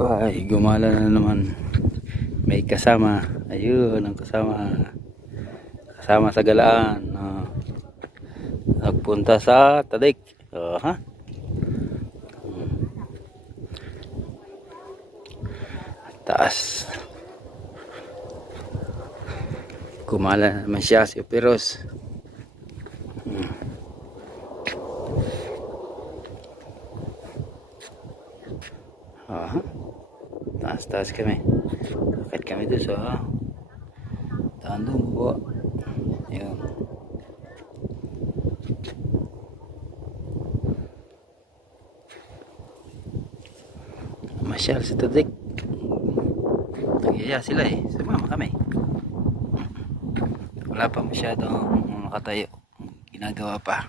Ay, gumala na naman. May kasama. Ayun, ang kasama. Kasama sa galaan. Nagpunta sa Tadik. Ha? Taas. Gumala na naman siya si Operos. Taas kami. Akit kami doon sa daan doon po. Ayun. Masyal si Tadik. Nagyaya sila eh. Sumama kami. Wala pa masyadong nakatayo. Ginagawa pa.